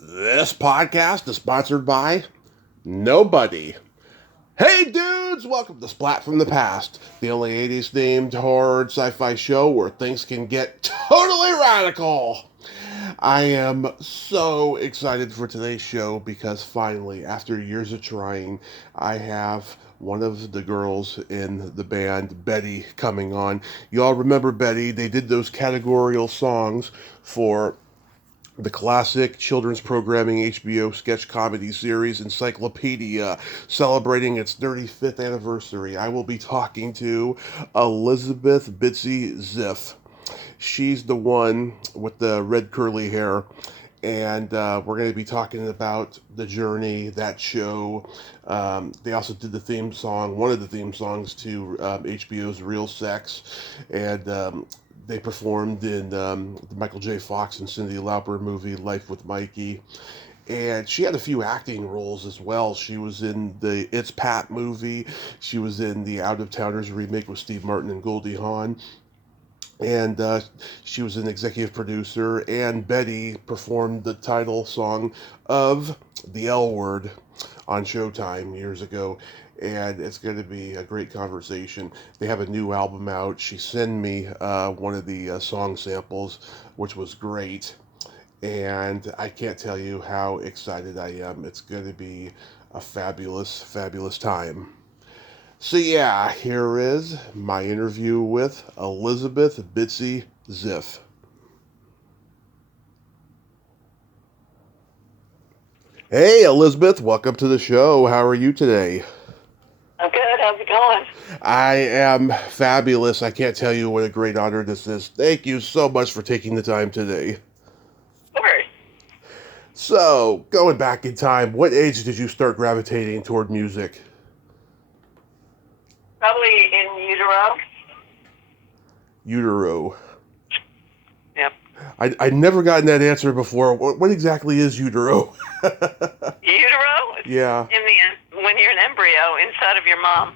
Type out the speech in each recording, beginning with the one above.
This podcast is sponsored by nobody. Hey dudes, welcome to Splat from the Past, the only 80s themed horror and sci-fi show where things can get totally radical. I am so excited for today's show because finally, after years of trying, I have one of the girls in the band, Betty, coming on. Y'all remember Betty? They did those categorical songs for the classic children's programming HBO sketch comedy series Encyclopedia, celebrating its 35th anniversary. I will be talking to Elizabeth Ziff. She's the one with the red curly hair, and we're going to be talking about the journey, that show. They also did the theme song, one of the theme songs to HBO's Real Sex, and they performed in the Michael J. Fox and Cyndi Lauper movie Life with Mikey. And she had a few acting roles as well. She was in the It's Pat movie. She was in the Out of Towners remake with Steve Martin and Goldie Hawn. And she was an executive producer. And Betty performed the title song of The L Word on Showtime years ago. And it's going to be a great conversation. They have a new album out. She sent me one of the song samples, which was great. And I can't tell you how excited I am. It's going to be a fabulous, fabulous time. So yeah, here is my interview with Elizabeth Ziff. Hey Elizabeth, welcome to the show. How are you today? I'm good. How's it going? I am fabulous. I can't tell you what a great honor this is. Thank you so much for taking the time today. Of course. So, going back in time, what age did you start gravitating toward music? Probably in utero. Utero. Yep. I'd never gotten that answer before. What exactly is utero? Utero? It's Yeah. when you're an embryo inside of your mom.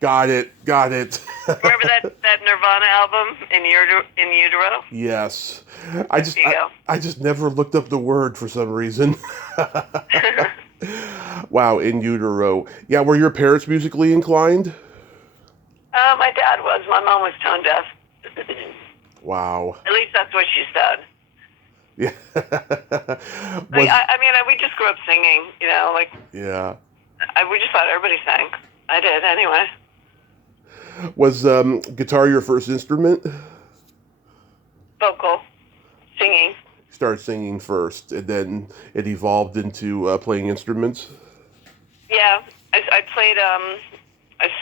Got it. Remember that Nirvana album, In Utero? Yes. There you go. I just never looked up the word for some reason. Wow, in utero. Yeah, were your parents musically inclined? My dad was. My mom was tone deaf. Wow. At least that's what she said. Yeah. We just grew up singing, Yeah. we just thought everybody sang. I did anyway. Was guitar your first instrument? Vocal. Singing. You started singing first, and then it evolved into playing instruments? Yeah. I played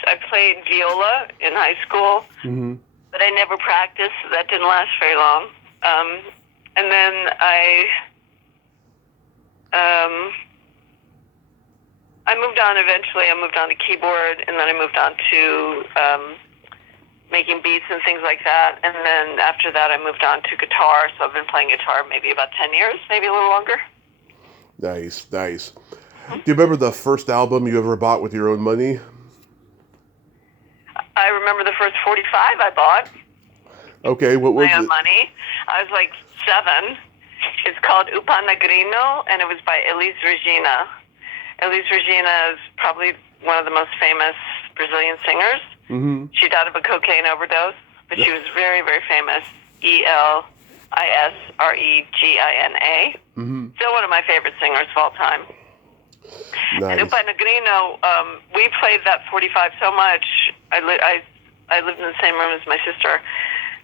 I played viola in high school. Mm-hmm. But I never practiced, so that didn't last very long. And then I moved on eventually. I moved on to keyboard, and then I moved on to making beats and things like that. And then after that, I moved on to guitar. So I've been playing guitar maybe about 10 years, maybe a little longer. Nice. Do you remember the first album you ever bought with your own money? I remember the first 45 I bought. Okay, what was my own it? Money. I was like 7. It's called Upanagrino, and it was by Elis Regina. Elis Regina is probably one of the most famous Brazilian singers. Mm-hmm. She died of a cocaine overdose, but she was very, very famous. Elisregina. Mm-hmm. Still one of my favorite singers of all time. Nice. And Upanagrino, we played that 45 so much. I lived in the same room as my sister.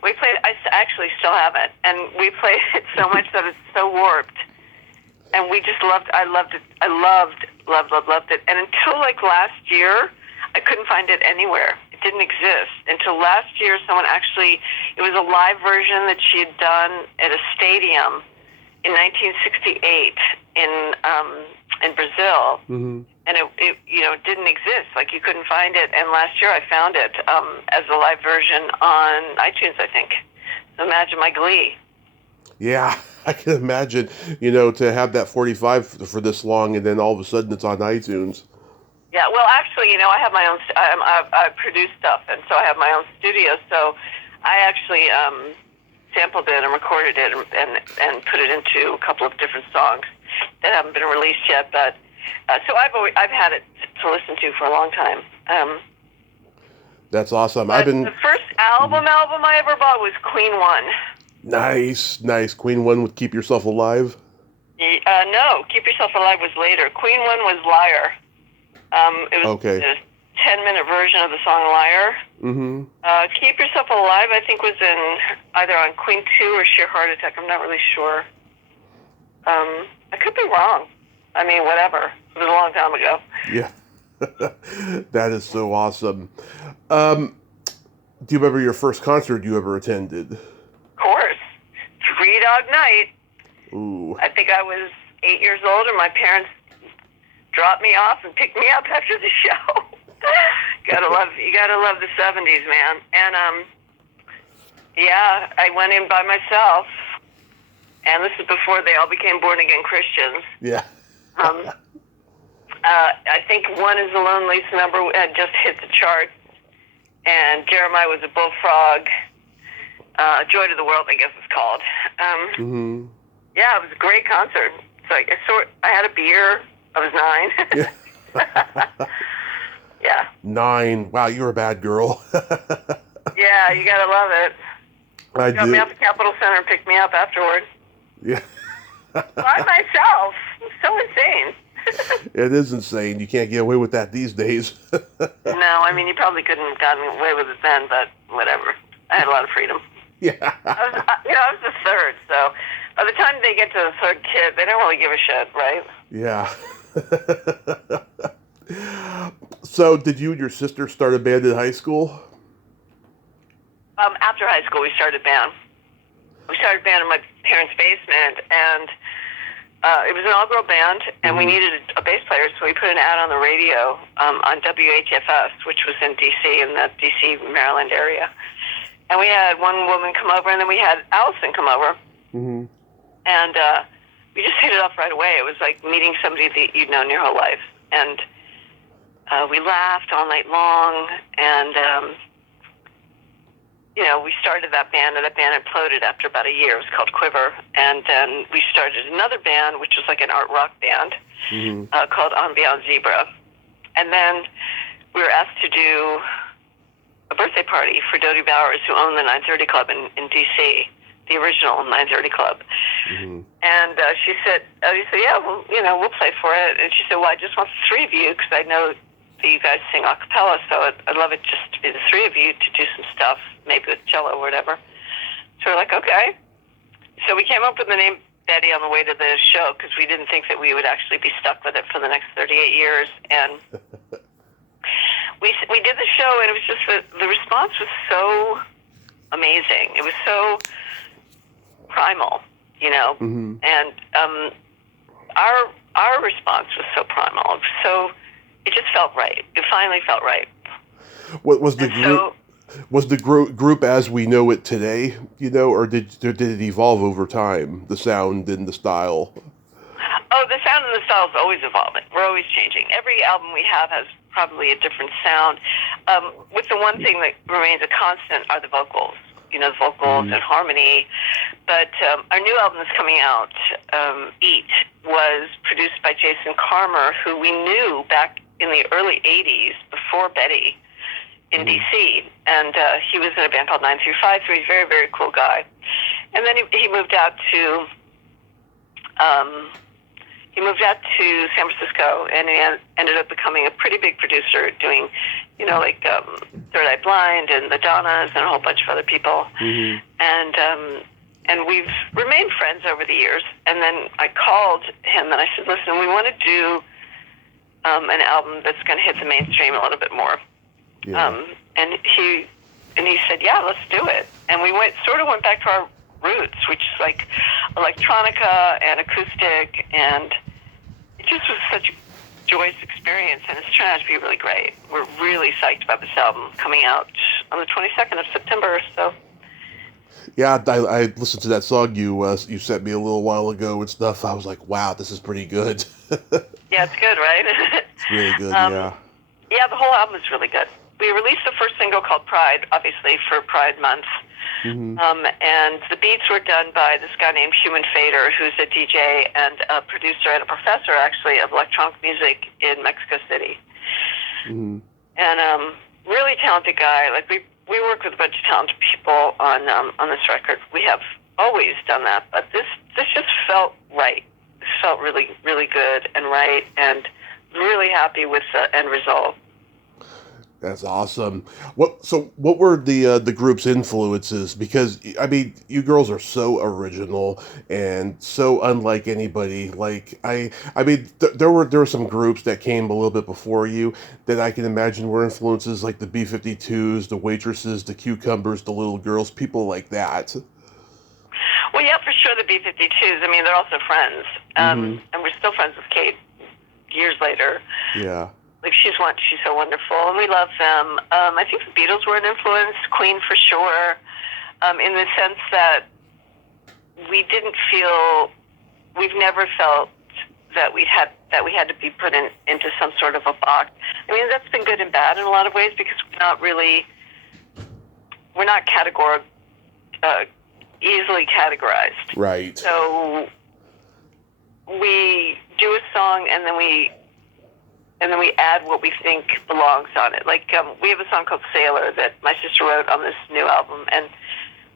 We played. I actually still have it, and we played it so much that it's so warped. And we just loved. I loved it. I loved it. And until like last year, I couldn't find it anywhere. It didn't exist until last year. Someone actually. It was a live version that she had done at a stadium in 1968 in Brazil. Mm-hmm. And it didn't exist. Like, you couldn't find it. And last year I found it as a live version on iTunes, I think. So imagine my glee. Yeah, I can imagine, to have that 45 for this long and then all of a sudden it's on iTunes. Yeah, well, actually, I have my own, I produce stuff, and so I have my own studio. So I actually sampled it and recorded it and put it into a couple of different songs. haven't been released yet. But so I've had it to listen to for a long time. That's awesome. The first album I ever bought was Queen One. Nice. Queen One with Keep Yourself Alive? No, Keep Yourself Alive was later. Queen One was Liar. It was a 10-minute version of the song Liar. Mm-hmm. Keep Yourself Alive, I think, was in either on Queen 2 or Sheer Heart Attack. I'm not really sure. I could be wrong. I mean, whatever. It was a long time ago. Yeah. That is so awesome. Do you remember your first concert you ever attended? Of course. Three Dog Night. Ooh. I think I was 8 years old, and my parents dropped me off and picked me up after the show. You gotta love the 70s, man. And yeah, I went in by myself, and this is before they all became born again Christians. Yeah. I think One Is a Loneliest number had just hit the charts, and Jeremiah Was a Bullfrog. Joy to the World, I guess it's called. Mm-hmm. Yeah, it was a great concert. So I had a beer. I was 9. Yeah. Yeah. 9. Wow, you're a bad girl. Yeah, you gotta love it. I Got do. me up at Capitol Center and picked me up afterward. Yeah. By myself. So insane. It is insane. You can't get away with that these days. No, I mean, you probably couldn't have gotten away with it then, but whatever. I had a lot of freedom. Yeah. I was the third, so by the time they get to the third kid, they don't really give a shit, right? Yeah. So, did you and your sister start a band in high school? After high school, we started a band. We started a band in my parents' basement, and it was an all-girl band, and we needed a bass player, so we put an ad on the radio on WHFS, which was in D.C., in the D.C., Maryland area. And we had one woman come over, and then we had Allison come over. Mm-hmm. And we just hit it off right away. It was like meeting somebody that you'd known your whole life. And we laughed all night long, and we started that band, and that band imploded after about a year. It was called Quiver. And then we started another band, which was like an art rock band, called Ambiance Zebra. And then we were asked to do a birthday party for Dodie Bowers, who owned the 930 Club in D.C., the original 930 Club. Mm-hmm. And she said, yeah, well, we'll play for it. And she said, well, I just want the three of you, because I know that you guys sing a cappella, so I'd love it just to be the three of you to do some stuff, maybe with cello or whatever. So we're like, okay. So we came up with the name Betty on the way to the show, because we didn't think that we would actually be stuck with it for the next 38 years. And we did the show, and it was just the response was so amazing. It was so primal, mm-hmm. And our response was so primal. So it just felt right. It finally felt right. What was the group? Was the group as we know it today? Or did it evolve over time? The sound and the style. Oh, the sound and the style is always evolving. We're always changing. Every album we have has probably a different sound. With the one thing that remains a constant are the vocals. The vocals and harmony. But our new album that's coming out, Eat, was produced by Jason Carmer, who we knew back in the early 80s, before Betty, in D.C. And he was in a band called 935, so he's a very, very cool guy. And then he moved out to San Francisco, and he ended up becoming a pretty big producer, doing, Third Eye Blind and the Donnas and a whole bunch of other people. Mm-hmm. And we've remained friends over the years. And then I called him and I said, listen, we want to do an album that's going to hit the mainstream a little bit more. Yeah. And he said, yeah, let's do it. And we went back to our roots, which is like electronica and acoustic, and it just was such a joyous experience, and it's turned out to be really great. We're really psyched about this album coming out on the 22nd of September. So, yeah, I listened to that song you sent me a little while ago and stuff. I was like, wow, this is pretty good. Yeah, it's good, right? It's really good. Yeah. Yeah, the whole album is really good. we released the first single called Pride, obviously for Pride Month. Mm-hmm. And the beats were done by this guy named Human Fader, who's a DJ and a producer and a professor, actually, of electronic music in Mexico City. Mm-hmm. And really talented guy. Like we work with a bunch of talented people on this record. We have always done that, but this just felt right. It felt really, really good and right, and really happy with the end result. That's awesome. So what were the group's influences? Because I mean, you girls are so original and so unlike anybody. Like I mean, there were some groups that came a little bit before you that I can imagine were influences, like the B-52s, the Waitresses, the Cucumbers, the Little Girls, people like that. Well, yeah, for sure, the B-52s. I mean, they're also friends, and we're still friends with Kate years later. Yeah. Like, she's so wonderful, and we love them. I think the Beatles were an influence, Queen for sure, in the sense that we've never felt that we had to be put into some sort of a box. I mean, that's been good and bad in a lot of ways, because we're not easily categorized. Right. So we do a song, and then we add what we think belongs on it. Like, we have a song called Sailor that my sister wrote on this new album, and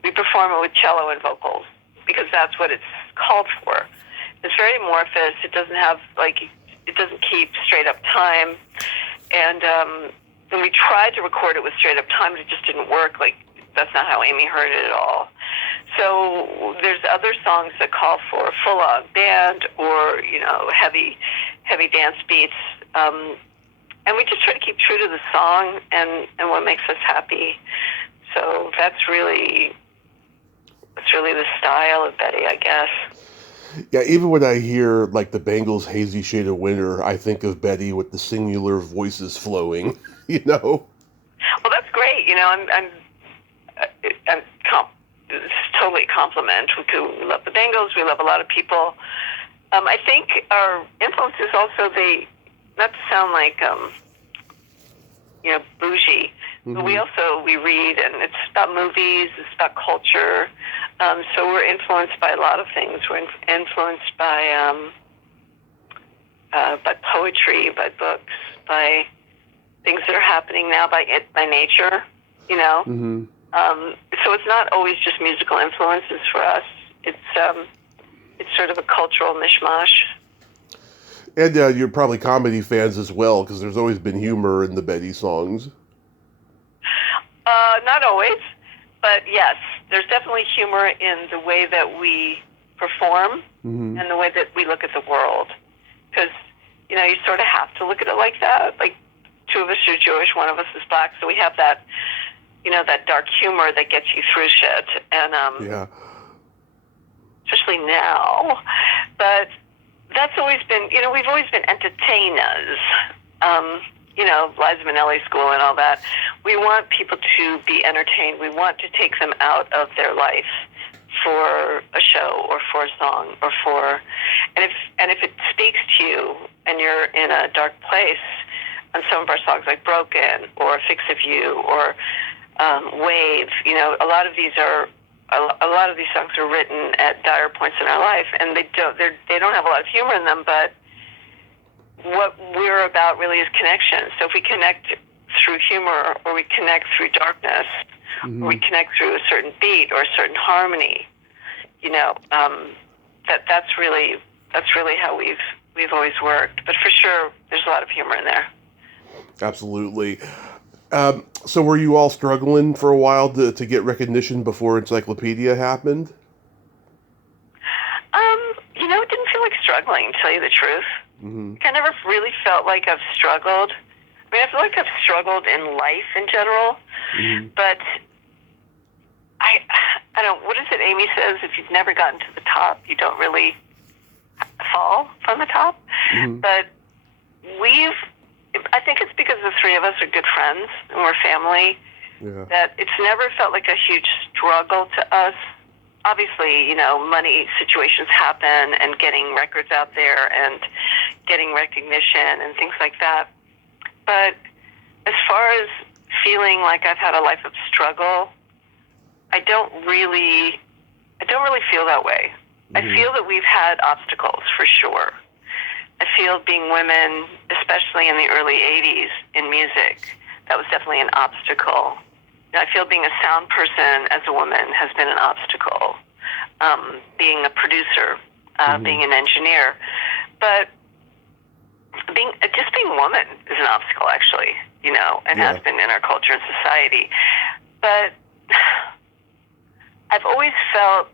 we perform it with cello and vocals because that's what it's called for. It's very amorphous. It doesn't keep straight up time. And when we tried to record it with straight up time, it just didn't work. Like, that's not how Amy heard it at all. So there's other songs that call for full-on band or, heavy dance beats. And we just try to keep true to the song and what makes us happy. So that's really the style of Betty, I guess. Yeah, even when I hear, like, the Bangles' Hazy Shade of Winter, I think of Betty with the singular voices flowing, Well, that's great. It's totally a compliment. We love the Bangles. We love a lot of people. I think our influences also, not to sound like, bougie, but we read, and it's about movies, it's about culture. So we're influenced by a lot of things. We're influenced by poetry, by books, by things that are happening now, by nature, So it's not always just musical influences for us. It's sort of a cultural mishmash. And you're probably comedy fans as well, because there's always been humor in the Betty songs. Not always, but yes, there's definitely humor in the way that we perform and the way that we look at the world. Because, you sort of have to look at it like that. Like, two of us are Jewish, one of us is black, so we have that, that dark humor that gets you through shit. And especially now. But that's always been, we've always been entertainers. Liza Minnelli School and all that. We want people to be entertained. We want to take them out of their life for a show or for a song and if it speaks to you and you're in a dark place, on some of our songs like Broken or Fix of You or Wave, a lot of these songs are written at dire points in our life, and they don't have a lot of humor in them, but what we're about really is connection. So if we connect through humor, or we connect through darkness, or we connect through a certain beat or a certain harmony, that's really how we've always worked. But for sure, there's a lot of humor in there. Absolutely. So were you all struggling for a while to get recognition before Encyclopedia happened? It didn't feel like struggling, to tell you the truth. I never really felt like I've struggled. I mean, I feel like I've struggled in life in general, but I don't, what is it Amy says, if you've never gotten to the top, you don't really fall from the top. But I think it's because the three of us are good friends and we're family, that it's never felt like a huge struggle to us. Obviously, money situations happen, and getting records out there and getting recognition and things like that. But as far as feeling like I've had a life of struggle, I don't really feel that way. I feel that we've had obstacles for sure. I feel being women, especially in the early 80s in music, that was definitely an obstacle. I feel being a sound person as a woman has been an obstacle. Being a producer, being an engineer, but being a woman is an obstacle, actually, and has been in our culture and society. But I've always felt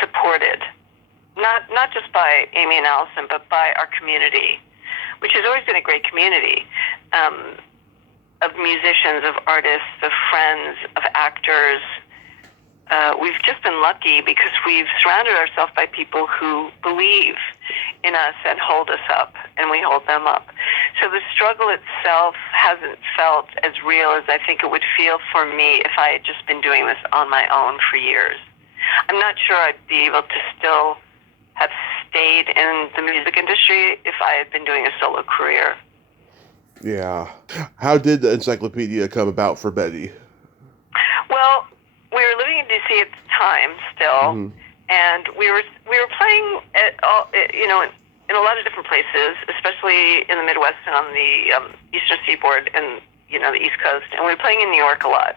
supported, not just by Amy and Allison, but by our community, which has always been a great community of musicians, of artists, of friends, of actors. We've just been lucky because we've surrounded ourselves by people who believe in us and hold us up, and we hold them up. So the struggle itself hasn't felt as real as I think it would feel for me if I had just been doing this on my own for years. I'm not sure I'd be able to still have stayed in the music industry if I had been doing a solo career. Yeah. How did the Encyclopedia come about for Betty? Well, we were living in D.C. at the time still, and we were playing in a lot of different places, especially in the Midwest and on the Eastern Seaboard and the East Coast. And we were playing in New York a lot.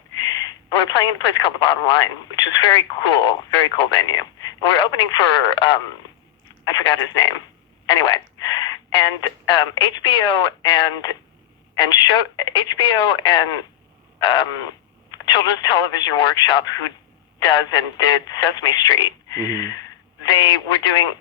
And we were playing in a place called the Bottom Line, which was very cool venue. And we were opening for I forgot his name. Anyway, and HBO and Children's Television Workshop, who does and did Sesame Street, they were doing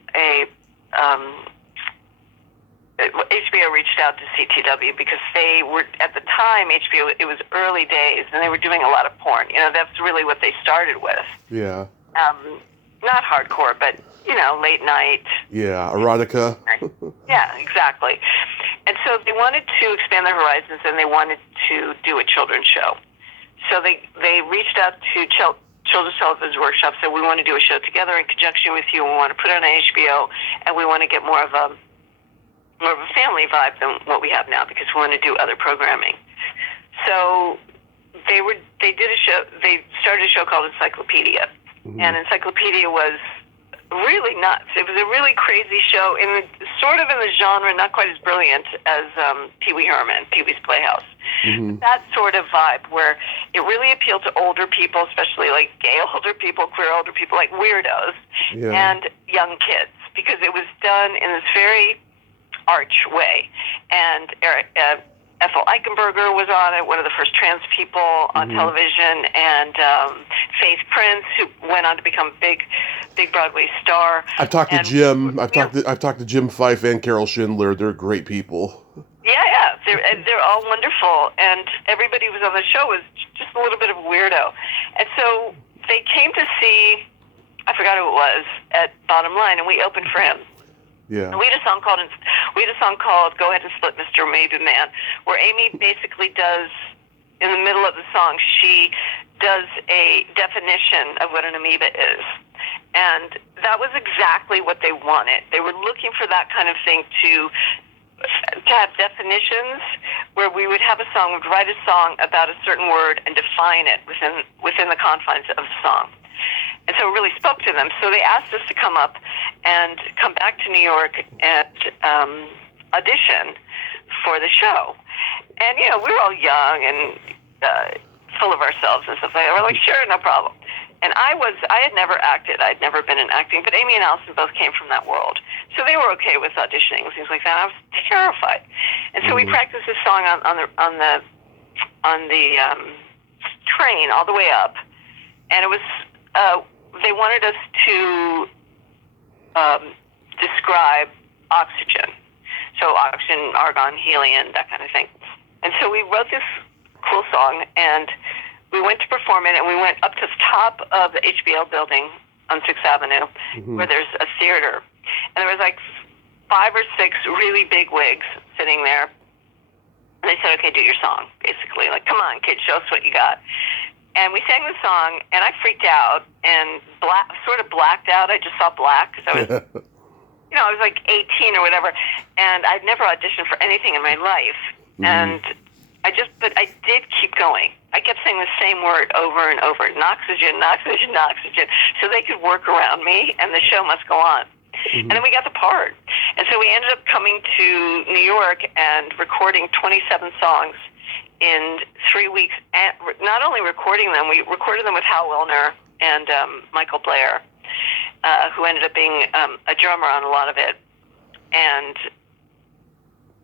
HBO reached out to CTW because they were, at the time, HBO, it was early days, and they were doing a lot of porn. That's really what they started with. Yeah. Not hardcore, but, late night. Yeah, erotica. Yeah, exactly. And so they wanted to expand their horizons, and they wanted to do a children's show. So they reached out to Children's Television Workshop, said, we want to do a show together in conjunction with you, and we want to put it on HBO, and we want to get more of a family vibe than what we have now, because we want to do other programming. So they did a show. They started a show called Encyclopedia, and Encyclopedia was really nuts. It was a really crazy show, sort of in the genre, not quite as brilliant as Pee-wee Herman, Pee-wee's Playhouse. That sort of vibe where it really appealed to older people, especially like gay older people, queer older people, like weirdos, and young kids, because it was done in this very arch way. And Ethel Eichenberger was on it, one of the first trans people on television, and Faith Prince, who went on to become a big Broadway star. I've talked to Jim. I've talked to Jim Fife and Carol Schindler. They're great people. Yeah, they're all wonderful, and everybody who was on the show was just a little bit of a weirdo. And so they came to see, I forgot who it was, at Bottom Line, and we opened for him. Yeah. And we had a song called "Go Ahead and Split, Mr. Maybe Man," where Amy basically does, in the middle of the song, she does a definition of what an amoeba is. And that was exactly what they wanted. They were looking for that kind of thing to have definitions where we would have a song, we'd write a song about a certain word and define it within the confines of the song. And so it really spoke to them. So they asked us to come up and come back to New York and audition for the show. And, we were all young and full of ourselves and stuff like that. We're like, sure, no problem. And I had never acted. I'd never been in acting, but Amy and Allison both came from that world. So they were okay with auditioning and things like that. I was terrified. And so we practiced this song on the train all the way up. And it was, they wanted us to describe oxygen. So oxygen, argon, helium, that kind of thing. And so we wrote this cool song, and we went to perform it, and we went up to the top of the HBL building on 6th Avenue, where there's a theater. And there was like 5 or 6 really big wigs sitting there. And they said, okay, do your song, basically. Like, come on, kid, show us what you got. And we sang the song, and I freaked out and sort of blacked out. I just saw black because I was, I was like 18 or whatever. And I'd never auditioned for anything in my life. And But I did keep going. I kept saying the same word over and over, Noxygen, Noxygen, Noxygen, so they could work around me, and the show must go on. And then we got the part. And so we ended up coming to New York and recording 27 songs in 3 weeks. And not only recording them, we recorded them with Hal Wilner and Michael Blair, who ended up being a drummer on a lot of it. And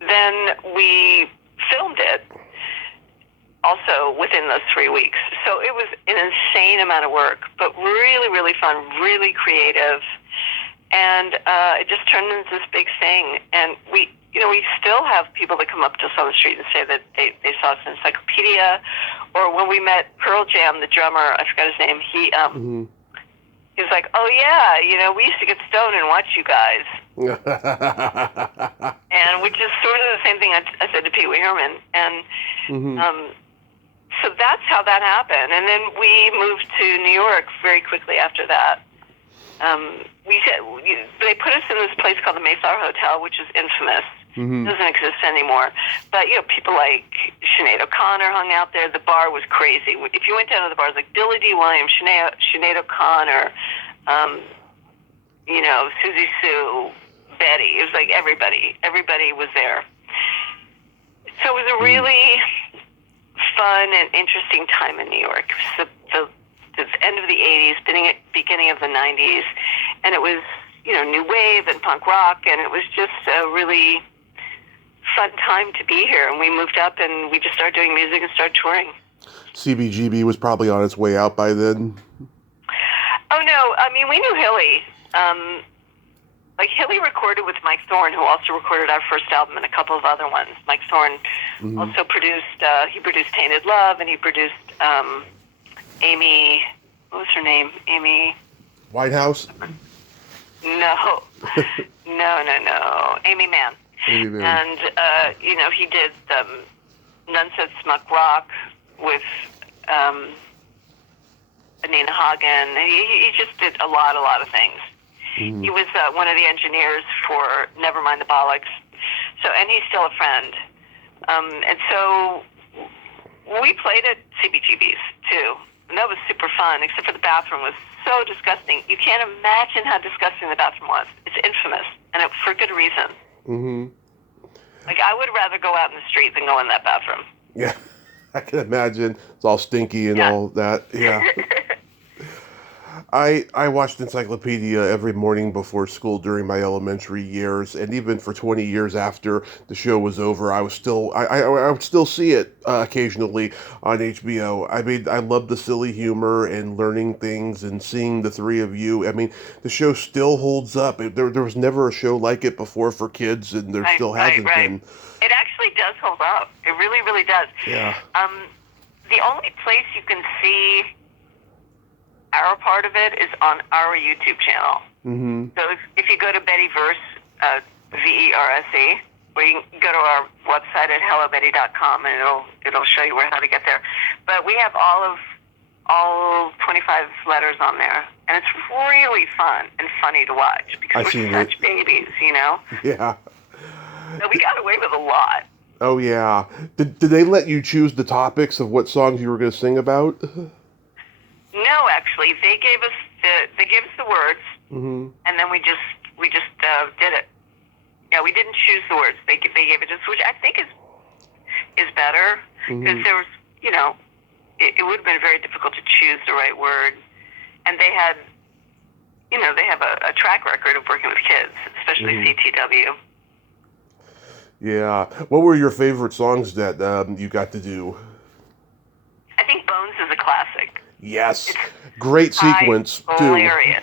then we filmed it also within those 3 weeks. So it was an insane amount of work, but really, really fun, really creative. And it just turned into this big thing. And we still have people that come up to us on the street and say that they saw us in Encyclopedia. Or when we met Pearl Jam, the drummer, I forgot his name, he was like, oh yeah, we used to get stoned and watch you guys. And which is sort of the same thing I said to Pee Wee Herman. And so that's how that happened. And then we moved to New York very quickly after that. They put us in this place called the Mayflower Hotel, which is infamous. It doesn't exist anymore. But, people like Sinead O'Connor hung out there. The bar was crazy. If you went down to the bars like Billy D. Williams, Sinead O'Connor, Susie Sue, Betty. It was like everybody. Everybody was there. So it was a really fun and interesting time in New York. So the end of the 80s, beginning of the 90s, and it was, new wave and punk rock, and it was just a really fun time to be here. And we moved up, and we just started doing music and started touring. CBGB was probably on its way out by then. Oh, no. I mean, we knew Hilly. Hilly recorded with Mike Thorne, who also recorded our first album and a couple of other ones. Mike Thorne also produced, he produced Tainted Love, and he produced Amy, what was her name? Amy Whitehouse? No. No. Amy Mann. And, he did None Said Smuck Rock with Nina Hagen. He just did a lot of things. He was one of the engineers for Nevermind the Bollocks. And he's still a friend. And so we played at CBGB's, too. And that was super fun, except for the bathroom was so disgusting. You can't imagine how disgusting the bathroom was. It's infamous, and for good reason. I would rather go out in the street than go in that bathroom. Yeah, I can imagine. It's all stinky and all that. Yeah. I watched Encyclopedia every morning before school during my elementary years, and even for 20 years after the show was over, I would still see it occasionally on HBO. I mean, I love the silly humor and learning things and seeing the three of you. I mean, the show still holds up. There was never a show like it before for kids, and there still hasn't been. It actually does hold up. It really, really does. Yeah. The only place you can see our part of it is on our YouTube channel. So if you go to Betty Verse, VERSE, where you can go to our website at hellobetty.com, and it'll show you how to get there. But we have all 25 letters on there, and it's really fun and funny to watch because we're such babies, Yeah. So we got away with a lot. Oh yeah. Did they let you choose the topics of what songs you were going to sing about? No, actually, they gave us the words, and then we just did it. Yeah, we didn't choose the words. They gave it to us, which I think is better because there was, it would have been very difficult to choose the right word, and they had, they have a track record of working with kids, especially CTW. Yeah. What were your favorite songs that you got to do? I think Bones is a classic. Yes. Great sequence, too. Hilarious.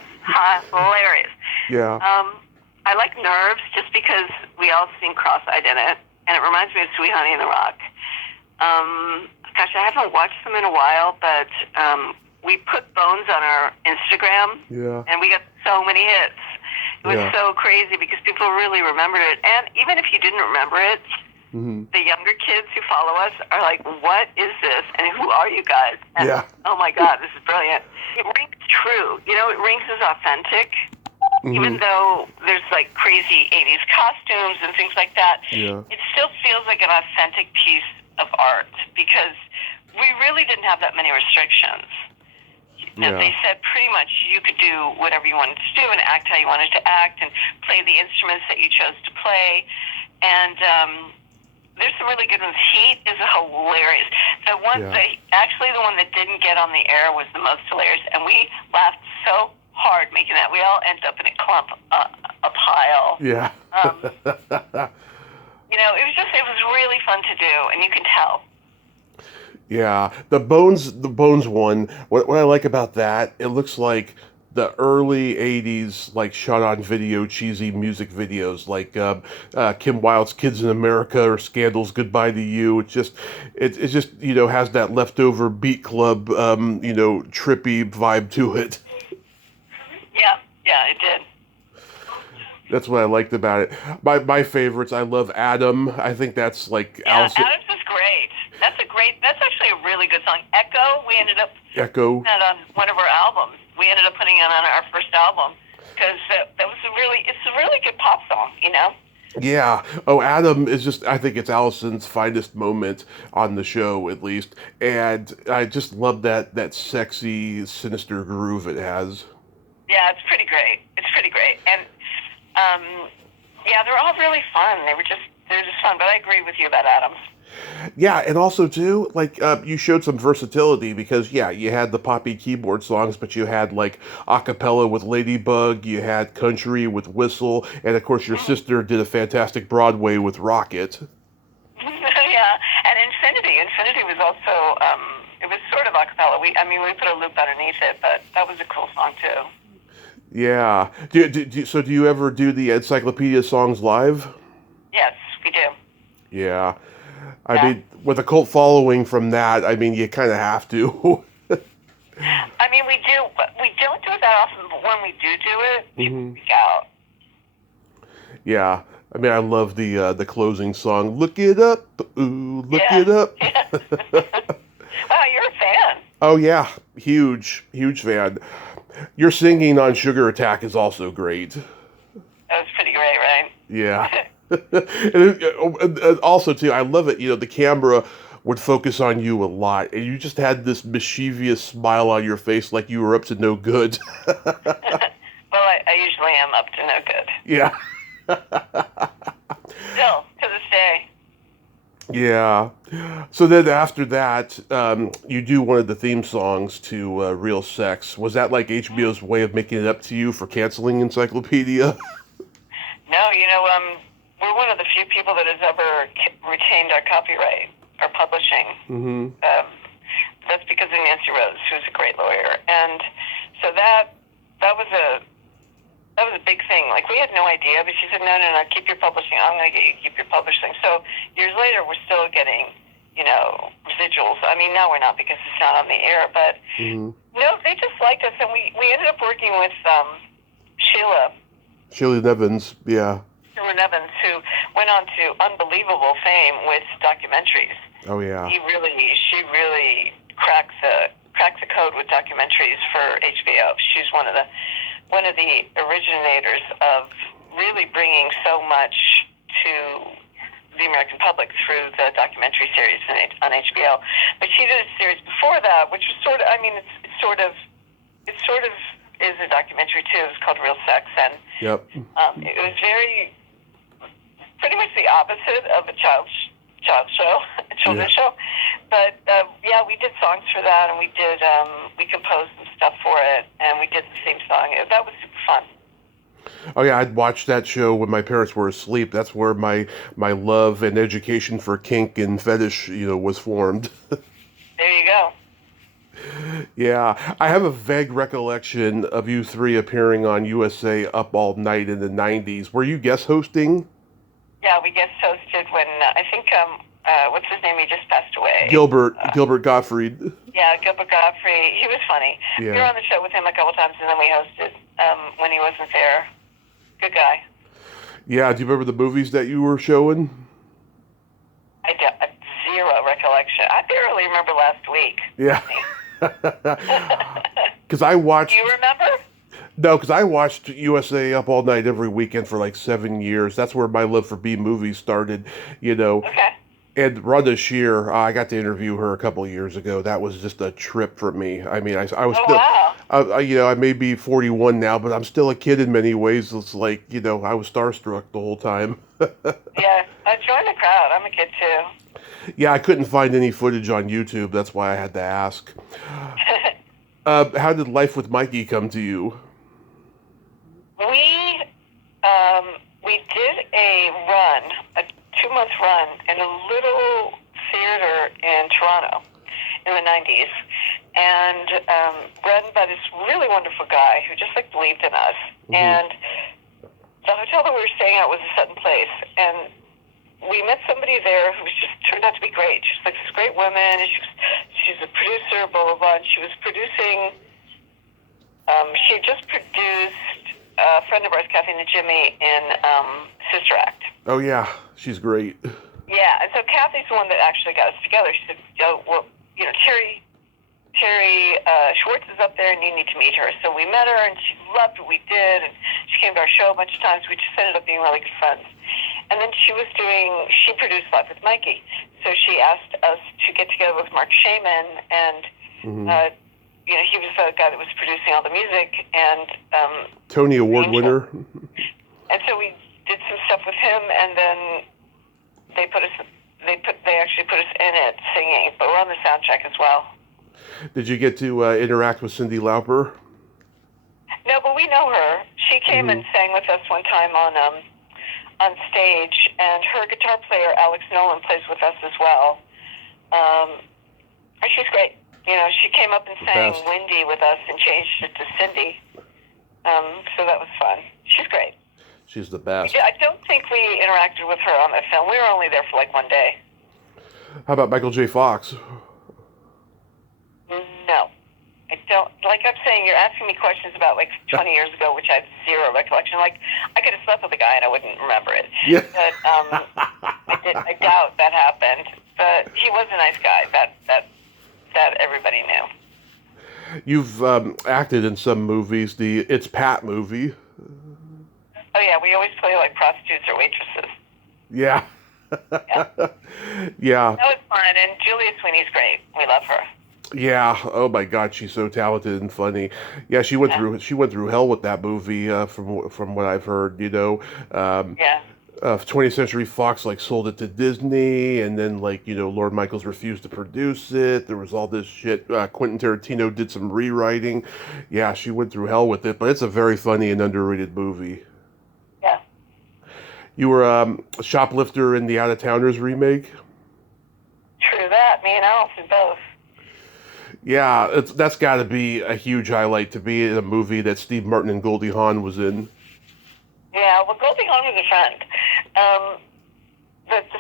Yeah. I like Nerves just because we all sing cross-eyed in it, and it reminds me of Sweet Honey in the Rock. Gosh, I haven't watched them in a while, but we put Bones on our Instagram, and we got so many hits. It was so crazy because people really remembered it. And even if you didn't remember it, the younger kids who follow us are like, what is this? And who are you guys? And, oh my God, this is brilliant. It rings true. It rings as authentic. Even though there's like crazy 80s costumes and things like that, it still feels like an authentic piece of art because we really didn't have that many restrictions. They said pretty much you could do whatever you wanted to do and act how you wanted to act and play the instruments that you chose to play. And there's some really good ones. Heat is hilarious. The one the one that didn't get on the air was the most hilarious, and we laughed so hard making that. We all ended up in a clump, a pile. Yeah. It was really fun to do, and you can tell. Yeah, the Bones one. What I like about that, it looks like the early '80s, like shot on video, cheesy music videos, like Kim Wilde's "Kids in America" or Scandal's "Goodbye to You." It just has that leftover Beat Club, trippy vibe to it. Yeah, it did. That's what I liked about it. My favorites, I love Adam. I think that's like Allison. Adam's is great. That's actually a really good song. Echo, we ended up putting that on one of our albums. We ended up putting it on our first album because it's a really good pop song, Yeah. Oh, Adam is just, I think it's Allison's finest moment on the show, at least. And I just love that sexy, sinister groove it has. Yeah, it's pretty great. And, they're all really fun. They're just fun. But I agree with you about Adam. Yeah, and also, too, like, you showed some versatility because, you had the poppy keyboard songs, but you had, like, a cappella with Ladybug, you had country with Whistle, and, of course, your sister did a fantastic Broadway with Rocket. Yeah, and Infinity was also, it was sort of a cappella. We put a loop underneath it, but that was a cool song, too. Yeah. So do you ever do the Encyclopedia songs live? Yes, we do. Yeah. I mean, with a cult following from that, you kind of have to. We do, but we don't do it that often, but when we do it, people freak out. Yeah. I love the closing song, Look It Up, ooh, look it up. Wow, you're a fan. Oh, yeah. Huge fan. Your singing on Sugar Attack is also great. That was pretty great, right? Yeah. And also, too, I love it. The camera would focus on you a lot, and you just had this mischievous smile on your face like you were up to no good. Well, I usually am up to no good. Yeah. Still, to this day. Yeah. So then after that, you do one of the theme songs to Real Sex. Was that like HBO's way of making it up to you for canceling Encyclopedia? No, we're one of the few people that has ever retained our copyright, our publishing. Mm-hmm. That's because of Nancy Rose, who's a great lawyer. And so that was a big thing. Like, we had no idea, but she said, no, keep your publishing. I'm going to get you to keep your publishing. So years later, we're still getting, residuals. Now we're not because it's not on the air, but no, they just liked us. And we ended up working with Sheila Nevins, yeah. Sheila Nevins, who went on to unbelievable fame with documentaries. Oh, yeah. She really cracked the code with documentaries for HBO. She's one of the originators of really bringing so much to the American public through the documentary series on HBO. But she did a series before that, which was sort of, it sort of is a documentary too. It was called Real Sex, and it was pretty much the opposite of a children's show. But we did songs for that, and we composed some stuff for it, and we did the theme song. That was super fun. Oh yeah, I'd watched that show when my parents were asleep. That's where my love and education for kink and fetish, was formed. There you go. Yeah, I have a vague recollection of you three appearing on USA Up All Night in the 90s. Were you guest hosting? Yeah, we guest hosted when, I think, what's his name? He just passed away. Gilbert Gottfried. Yeah, Gilbert Gottfried. He was funny. Yeah. We were on the show with him a couple times, and then we hosted when he wasn't there. Good guy. Yeah, do you remember the movies that you were showing? I have zero recollection. I barely remember last week. Yeah. Because I watched... Do you remember? No, because I watched USA Up All Night every weekend for like 7 years. That's where my love for B-movies started, Okay. And Rhonda Shear, I got to interview her a couple of years ago. That was just a trip for me. I mean, I was Oh, still, wow. I may be 41 now, but I'm still a kid in many ways. It's like, I was starstruck the whole time. Yeah, join the crowd. I'm a kid too. Yeah, I couldn't find any footage on YouTube. That's why I had to ask. How did Life with Mikey come to you? we we did a 2-month run in a little theater in Toronto in the 90s, and run by this really wonderful guy who just like believed in us. Mm-hmm. And the hotel that we were staying at was a Sutton Place, and we met somebody there who was just turned out to be great. She's like this great woman, and she's a producer, blah blah blah. And she was producing. She just produced a friend of ours, Kathy and Jimmy, in Sister Act. Oh yeah, she's great. Yeah, and so Kathy's the one that actually got us together. She said, "Oh, well, Terry Schwartz is up there, and you need to meet her." So we met her, and she loved what we did, and she came to our show a bunch of times. We just ended up being really good friends. And then she produced Live with Mikey. So she asked us to get together with Mark Shaman, and mm-hmm. He was the guy that was producing all the music, and Tony Award winner. And so we did some stuff with him, and then they actually put us in it singing, but we're on the soundtrack as well. Did you get to interact with Cyndi Lauper? No, but we know her. She came and sang with us one time on stage, and her guitar player Alex Nolan plays with us as well. And she's great. She came up and sang Windy with us and changed it to Cindy. So that was fun. She's great. She's the best. I don't think we interacted with her on the film. We were only there for like one day. How about Michael J. Fox? No. I don't. Like I'm saying, you're asking me questions about like 20 years ago, which I have zero recollection. Like, I could have slept with a guy and I wouldn't remember it. Yeah. But I doubt that happened. But he was a nice guy. That everybody knew. You've acted in some movies. The It's Pat movie. Oh yeah, we always play like prostitutes or waitresses. Yeah. Yeah. Yeah. That was fun, and Julia Sweeney's great. We love her. Yeah. Oh my God, she's so talented and funny. Yeah, she went through hell with that movie. From what I've heard, Yeah. 20th Century Fox sold it to Disney, and then Lord Michaels refused to produce it. There was all this shit. Quentin Tarantino did some rewriting. Yeah, she went through hell with it, but it's a very funny and underrated movie. Yeah. You were a shoplifter in the Out of Towners remake. True that. Me and Alice did both. Yeah, that's got to be a huge highlight to be in a movie that Steve Martin and Goldie Hawn was in. Yeah, well, Goldie Hawn was a friend.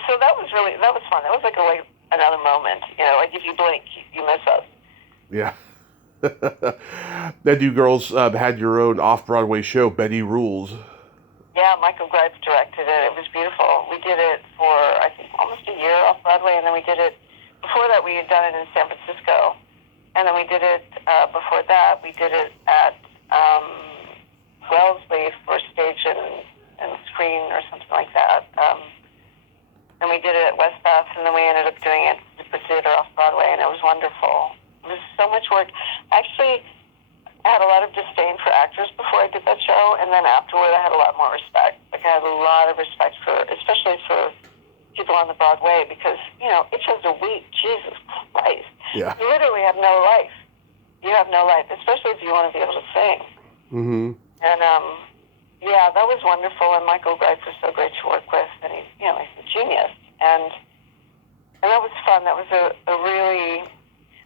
So that was fun. That was like another moment. Like if you blink, you miss us. Yeah. Then you girls had your own off-Broadway show, Betty Rules. Yeah, Michael Greif directed it. It was beautiful. We did it for, I think, almost a year off-Broadway, and then we did it, before that we had done it in San Francisco, and then we did it, before that, we did it at Wellesley for Stage and Screen or something like that. And we did it at West Bath, and then we ended up doing it for theater off-Broadway, and it was wonderful. It was so much work. Actually, I had a lot of disdain for actors before I did that show, and then afterward I had a lot more respect. Like, I had a lot of respect especially for people on the Broadway, because, it's just a week. Jesus Christ. Yeah. You literally have no life. You have no life, especially if you want to be able to sing. Mm-hmm. And, yeah, that was wonderful, and Michael Greif was so great to work with, and he's a genius. And that was fun. That was a really...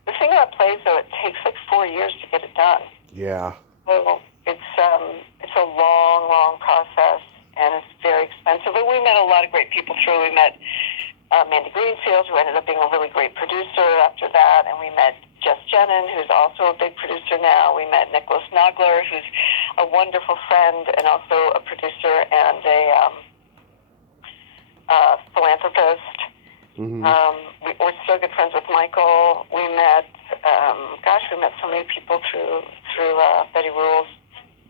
The thing about plays, though, it takes 4 years to get it done. Yeah. So it's a long, long process, and it's very expensive. But we met a lot of great people through. We met Mandy Greenfield, who ended up being a really great producer after that, and we met Jess Jenin, who's also a big producer now. We met Nicholas Nogler, who's a wonderful friend and also a producer and a philanthropist. Mm-hmm. We're still good friends with Michael. We met so many people through Betty Rules.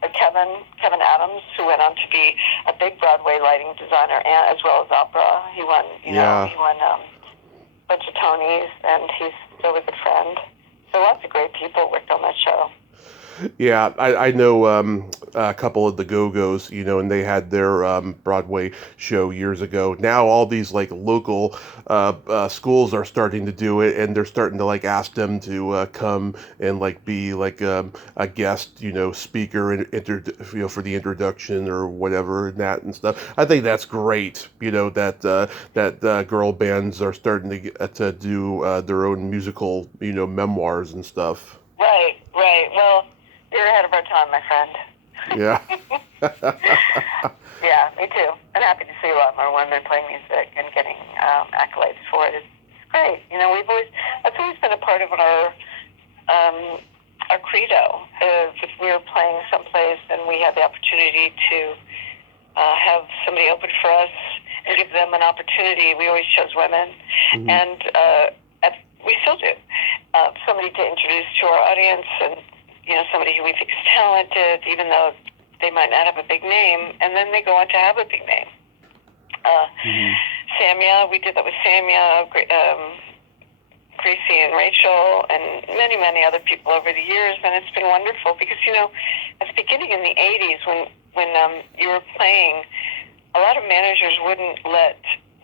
Kevin Adams, who went on to be a big Broadway lighting designer, and as well as opera. He won bunch of Tonys, and he's still a good friend. So lots of great people worked on that show. Yeah, I know a couple of the Go-Go's, and they had their Broadway show years ago. Now all these like local schools are starting to do it, and they're starting to like ask them to come and like be like a guest, speaker and for the introduction or whatever and that and stuff. I think that's great, that girl bands are starting to do their own musical, memoirs and stuff. Right. Well, you're ahead of our time, my friend. Yeah. Yeah, me too. I'm happy to see a lot more women playing music and getting accolades for it. It's great. That's always been a part of our credo. If we were playing someplace and we had the opportunity to have somebody open for us and give them an opportunity, we always chose women. Mm-hmm. And we still do. Somebody to introduce to our audience, and somebody who we think is talented, even though they might not have a big name, and then they go on to have a big name. Samia, we did that with Samia, Gracie and Rachel, and many, many other people over the years, and it's been wonderful because, at the beginning in the 80s when you were playing, a lot of managers wouldn't let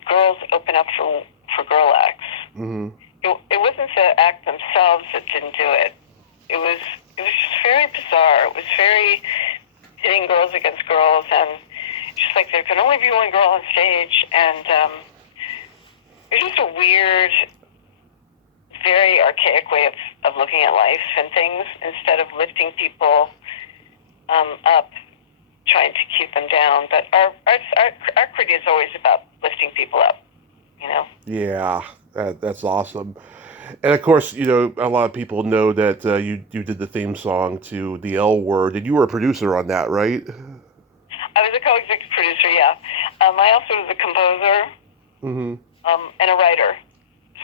girls open up for girl acts. Mm-hmm. It wasn't the act themselves that didn't do it. It was just very bizarre. It was very hitting girls against girls, and just like there could only be one girl on stage, and it was just a weird, very archaic way of looking at life and things, instead of lifting people up, trying to keep them down. But our creed is always about lifting people up, Yeah, that's awesome. And of course, a lot of people know that you did the theme song to The L Word, and you were a producer on that, right? I was a co-executive producer, yeah. I also was a composer and a writer.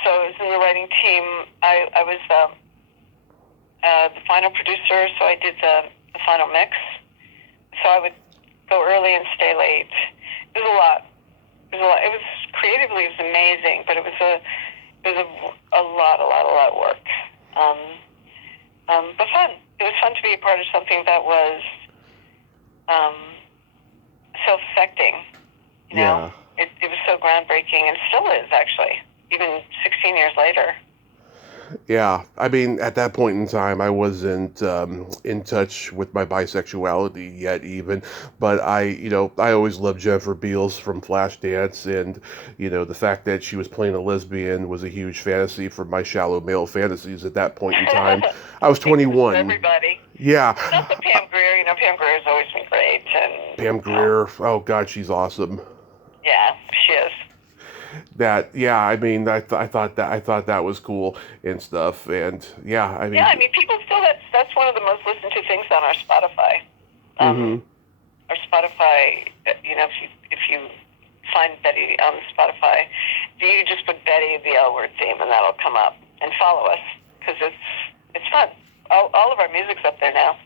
So I was in the writing team. I was the final producer, so I did the final mix. So I would go early and stay late. It was a lot. It was creatively, it was amazing, but it was a lot of work. But fun. It was fun to be a part of something that was self-affecting. Yeah. It was so groundbreaking, and still is, actually, even 16 years later. Yeah, I mean, at that point in time, I wasn't in touch with my bisexuality yet, even. But I always loved Jennifer Beals from Flashdance, and the fact that she was playing a lesbian was a huge fantasy for my shallow male fantasies at that point in time. I was 21. Everybody. Yeah. Not the Pam Grier. Pam Grier's always been great, and Pam Grier. Oh God, she's awesome. Yeah, she is. I mean, I thought that was cool and stuff, and yeah, I mean, people still, that's one of the most listened to things on our Spotify. Our Spotify, if you find Betty on Spotify, you just put Betty the L Word theme, and that'll come up, and follow us, because it's fun. All of our music's up there now.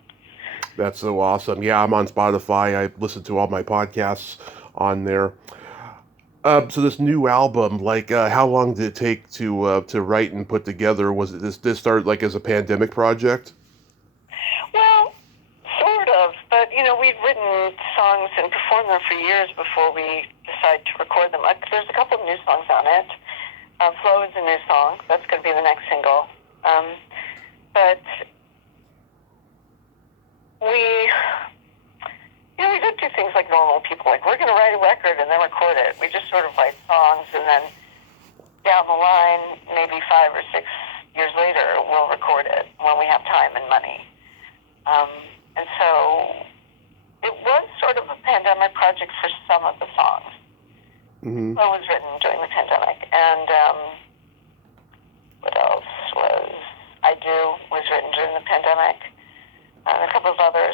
That's so awesome. Yeah, I'm on Spotify. I listen to all my podcasts on there. So this new album, like, how long did it take to write and put together? Was it this started like as a pandemic project? Well, sort of, but we'd written songs and performed them for years before we decided to record them. There's a couple of new songs on it. Flow is a new song. That's going to be the next single. But we don't do things like normal people. Like, we're going to write a record and then record it. We just sort of write songs, and then down the line, maybe 5 or 6 years later, we'll record it when we have time and money. And so it was sort of a pandemic project for some of the songs. Mm-hmm. It was written during the pandemic. And what else was? I Do was written during the pandemic. And a couple of others.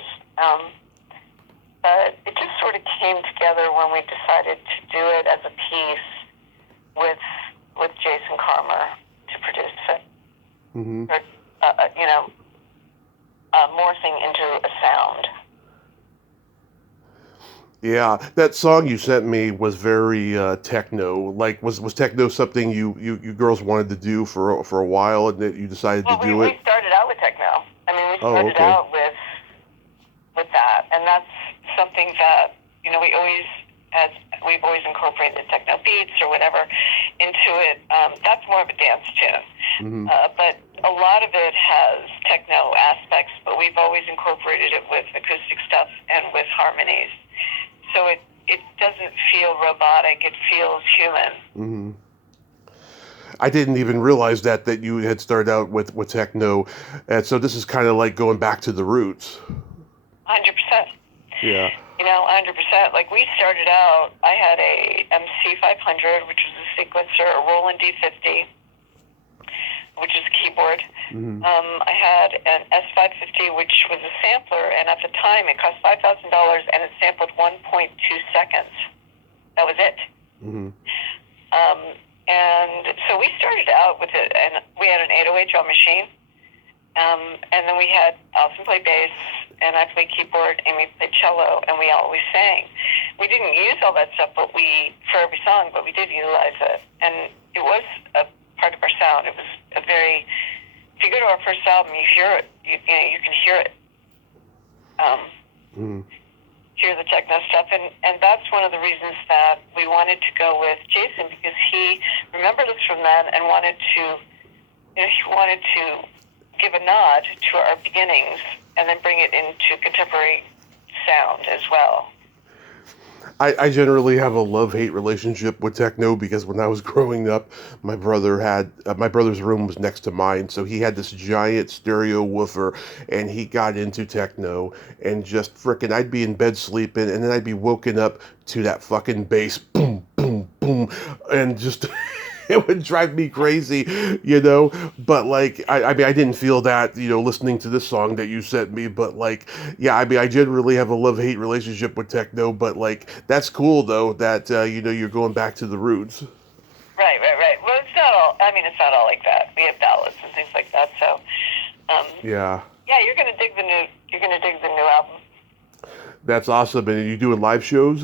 But it just sort of came together when we decided to do it as a piece with Jason Carmer to produce it. Mm-hmm. Morphing into a sound. Yeah, that song you sent me was very techno. Like, was techno something you girls wanted to do for a while, and that you decided to Well, do we it? started out with techno. I mean, we Oh, started okay. out with that, and that's something that we've always incorporated techno beats or whatever into it. That's more of a dance tune, Hmm. but a lot of it has techno aspects. But we've always incorporated it with acoustic stuff and with harmonies, so it doesn't feel robotic. It feels human. Hmm. I didn't even realize that you had started out with techno, and so this is kind of like going back to the roots. 100%. Yeah. 100%. Like we started out, I had a MC500, which was a sequencer, a Roland D50, which is a keyboard. Hmm. I had an S550, which was a sampler, and at the time it cost $5,000, and it sampled 1.2 seconds. That was it. Hmm. Um, and so we started out with it, and we had an 808 drum machine. And then we had Alison play bass, and I played keyboard, Amy played cello, and we always sang. We didn't use all that stuff, for every song, but we did utilize it, and it was a part of our sound. It was a very. If you go to our first album, you hear it. You can hear it. Hmm. Hear the techno stuff, and that's one of the reasons that we wanted to go with Jason, because he remembered us from then and wanted to. He wanted to give a nod to our beginnings and then bring it into contemporary sound as well. I generally have a love-hate relationship with techno because when I was growing up, my brother's room was next to mine, so he had this giant stereo woofer, and he got into techno, and just frickin' I'd be in bed sleeping, and then I'd be woken up to that fucking bass, boom, boom, boom, and just it would drive me crazy. But like, I mean, I didn't feel that, listening to this song that you sent me. But like, yeah, I mean, I generally have a love-hate relationship with techno. But like, that's cool though that you're going back to the roots. Right. Well, it's not all. I mean, it's not all like that. We have ballads and things like that. So, um, Yeah, yeah, you're gonna dig the new. You're gonna dig the new album. that's awesome. And you doing live shows?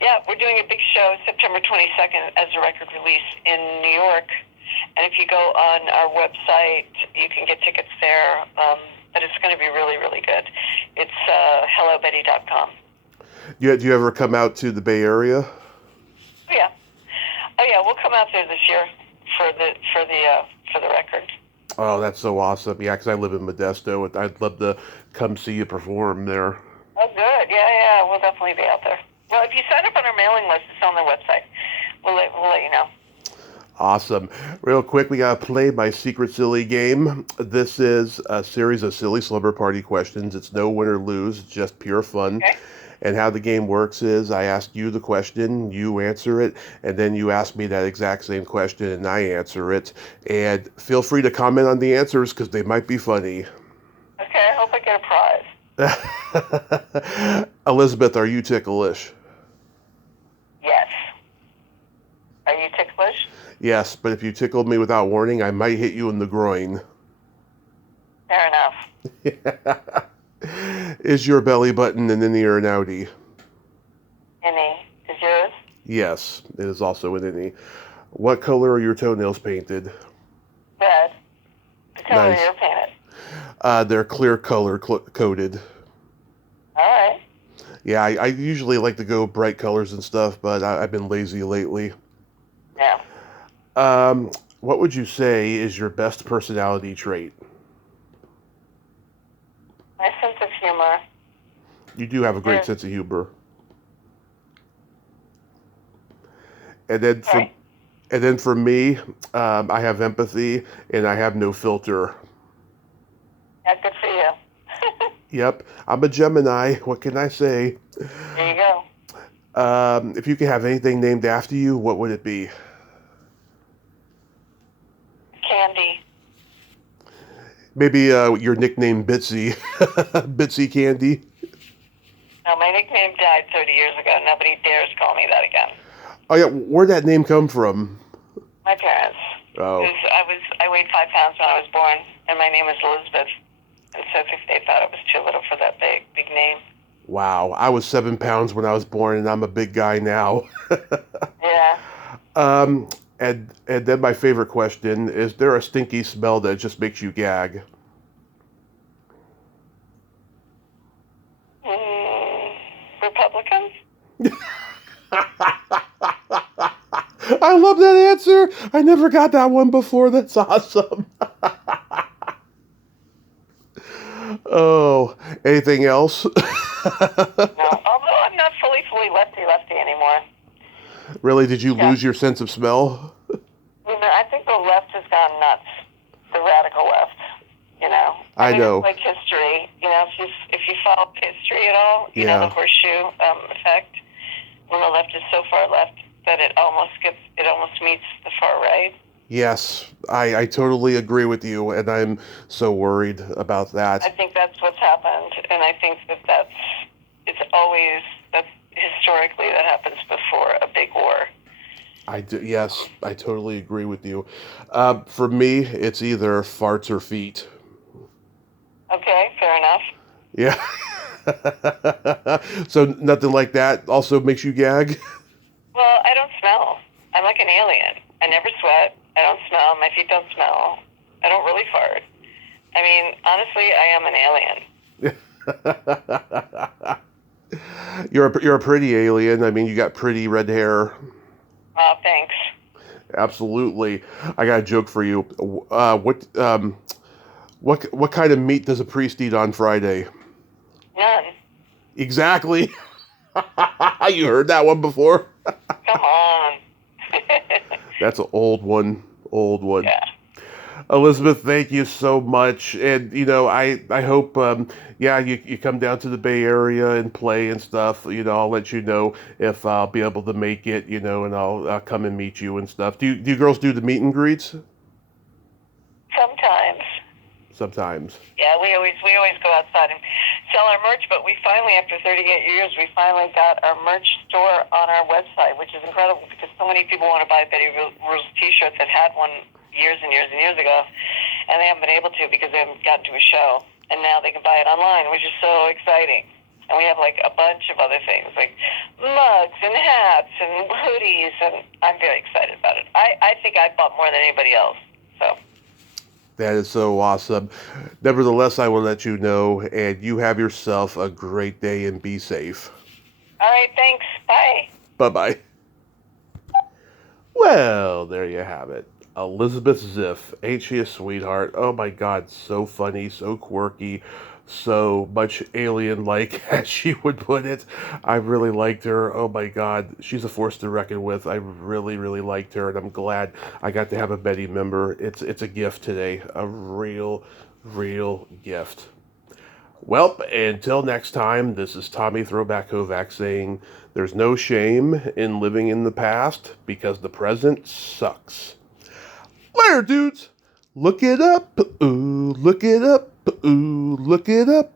Yeah, we're doing a big show September 22nd as a record release in New York. And if you go on our website, you can get tickets there. But it's going to be really, really good. It's hellobetty.com. Do you ever come out to the Bay Area? Oh yeah, we'll come out there this year for the record. Oh, that's so awesome. Yeah, because I live in Modesto. I'd love to come see you perform there. Oh, good. Yeah, we'll definitely be out there. Well, if you sign up on our mailing list, it's on their website. We'll let you know. Awesome. Real quick, we got to play my secret silly game. This is a series of silly slumber party questions. It's no win or lose, it's just pure fun. Okay. And how the game works is I ask you the question, you answer it, and then you ask me that exact same question and I answer it. And feel free to comment on the answers because they might be funny. Okay, I hope I get a prize. Elizabeth, are you ticklish? Yes. Are you ticklish? Yes, but if you tickled me without warning, I might hit you in the groin. Fair enough. Is your belly button an innie or an outie? Any? Is yours? Yes, it is also an innie. What color are your toenails painted? Red. The color Nice. you're painted. They're clear color coded. All right. Yeah, I usually like to go bright colors and stuff, but I've been lazy lately. Yeah. What would you say is your best personality trait? My sense of humor. You do have a great Yes. sense of humor. And then for Right. and then for me, I have empathy and I have no filter. Yeah, good for you. Yep, I'm a Gemini. What can I say? There you go. If you could have anything named after you, what would it be? Candy. Maybe your nickname Bitsy, Bitsy Candy. No, my nickname died 30 years ago. Nobody dares call me that again. Oh yeah, where'd that name come from? My parents. Oh, I weighed 5 pounds when I was born, and my name is Elizabeth. And so they thought it was too little for that big name. Wow, I was 7 pounds when I was born, and I'm a big guy now. Yeah. um, and then my favorite question, is there a stinky smell that just makes you gag? Republicans? I love that answer. I never got that one before. That's awesome. Oh, anything else? No. Although I'm not fully lefty anymore. Really, did you Yeah. lose your sense of smell? I think the left has gone nuts. The radical left. I It's know. like history. If you follow history at all, Yeah. the horseshoe effect, when the left is so far left that it almost meets the far right. Yes, I totally agree with you, and I'm so worried about I that. think that's what's happened, and I think that's historically that happens before a big war. Yes, I totally agree with you. For me, it's either farts or feet. Okay, fair enough. Yeah. So nothing like that also makes you gag? Well, I don't smell. I'm like an alien. I never sweat. I don't smell. My feet don't smell. I don't really fart. I mean, honestly, I am an alien. You're a pretty alien. I mean, you got pretty red hair. Oh, thanks. Absolutely. I got a joke for you. What kind of meat does a priest eat on Friday? None. Exactly. You heard that one before? Come on. That's an old one. Old one. Yeah. Elizabeth, thank you so much. And, I hope, you come down to the Bay Area and play and stuff. I'll let you know if I'll be able to make it, and I'll come and meet you and stuff. Do you girls do the meet and greets? Sometimes. Sometimes. Yeah, we always go outside and sell our merch, but we finally, after 38 years, we finally got our merch store on our website, which is incredible because so many people want to buy Betty Rules t-shirts that had one years and years and years ago, and they haven't been able to because they haven't gotten to a show, and now they can buy it online, which is so exciting. And we have like a bunch of other things, like mugs and hats and hoodies, and I'm very excited about it. I think I bought more than anybody else, so. That is so awesome. Nevertheless, I will let you know, and you have yourself a great day and be safe. All right, thanks. Bye. Bye-bye. Well, there you have it. Elizabeth Ziff. Ain't she a sweetheart? Oh my God, so funny, so quirky, so much alien-like, as she would put it. I really liked her. Oh my God, she's a force to reckon with. I really, really liked her, and I'm glad I got to have a Betty member. It's a gift today, a real, real gift. Well, until next time, this is Tommy Throwback Kovac saying there's no shame in living in the past because the present sucks. Later, dudes! Look it up, ooh, look it up, ooh, look it up.